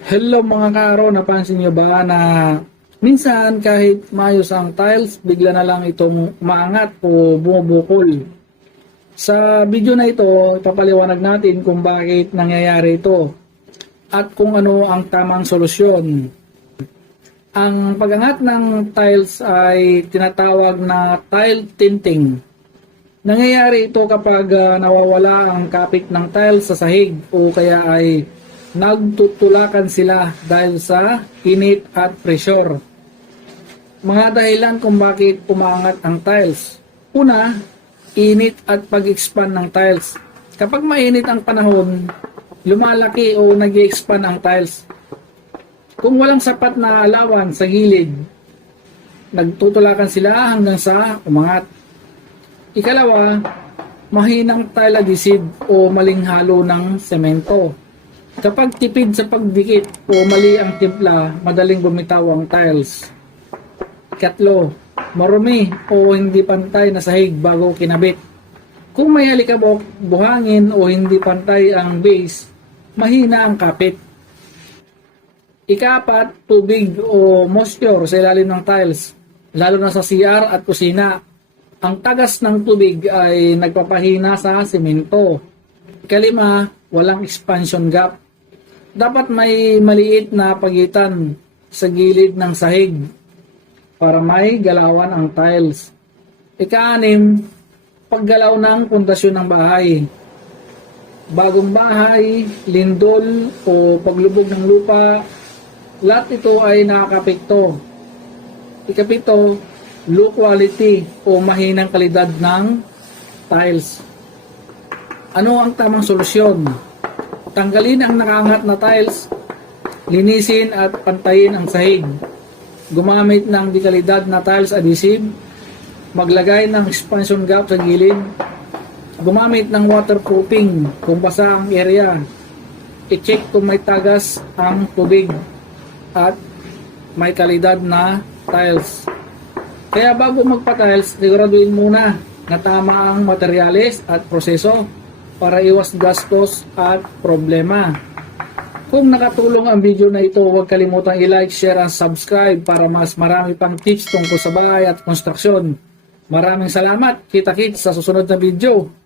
Hello mga kaaro, napansin nyo ba na minsan kahit maayos ang tiles, bigla na lang ito maangat o bumubukol. Sa video na ito, ipapaliwanag natin kung bakit nangyayari ito at kung ano ang tamang solusyon. Ang pag-angat ng tiles ay tinatawag na tile tinting. Nangyayari ito kapag nawawala ang kapit ng tiles sa sahig o kaya ay nagtutulakan sila dahil sa init at pressure. Mga dahilan kung bakit umaangat ang tiles. Una, init at pag-expand ng tiles. Kapag mainit ang panahon, lumalaki o nag-expand ang tiles. Kung walang sapat na alawan sa gilid, nagtutulakan sila hanggang sa umangat. Ikalawa, mahinang tile adhesive o maling halo ng semento. Kapag tipid sa pagdikit o mali ang timpla, madaling bumitaw ang tiles. Ikatlo, marumi o hindi pantay na sahig bago kinabit. Kung may alikabok, buhangin o hindi pantay ang base, mahina ang kapit. Ika-4, tubig o moisture sa ilalim ng tiles, lalo na sa CR at kusina. Ang tagas ng tubig ay nagpapahina sa semento. Ikalima, walang expansion gap. Dapat may maliit na pagitan sa gilid ng sahig para may galawan ang tiles. Ika-6, paggalaw ng pundasyon ng bahay. Bagong bahay, lindol o paglubog ng lupa, lahat ito ay nakakapekto. Ika-7, low quality o mahinang kalidad ng tiles. Ano ang tamang solusyon? Tanggalin ang nakaangat na tiles, linisin at pantayin ang sahig. Gumamit ng dekalidad na tiles adhesive, maglagay ng expansion gap sa gilid, gumamit ng waterproofing kung basa ang area, i-check kung may tagas ang tubig at may kalidad na tiles. Kaya bago magpa-tiles, siguraduhin muna na tama ang materyales at proseso para iwas gastos at problema. Kung nakatulong ang video na ito, huwag kalimutang i-like, share, and subscribe para mas marami pang tips tungkol sa bahay at konstruksyon. Maraming salamat. Kita-kits sa susunod na video.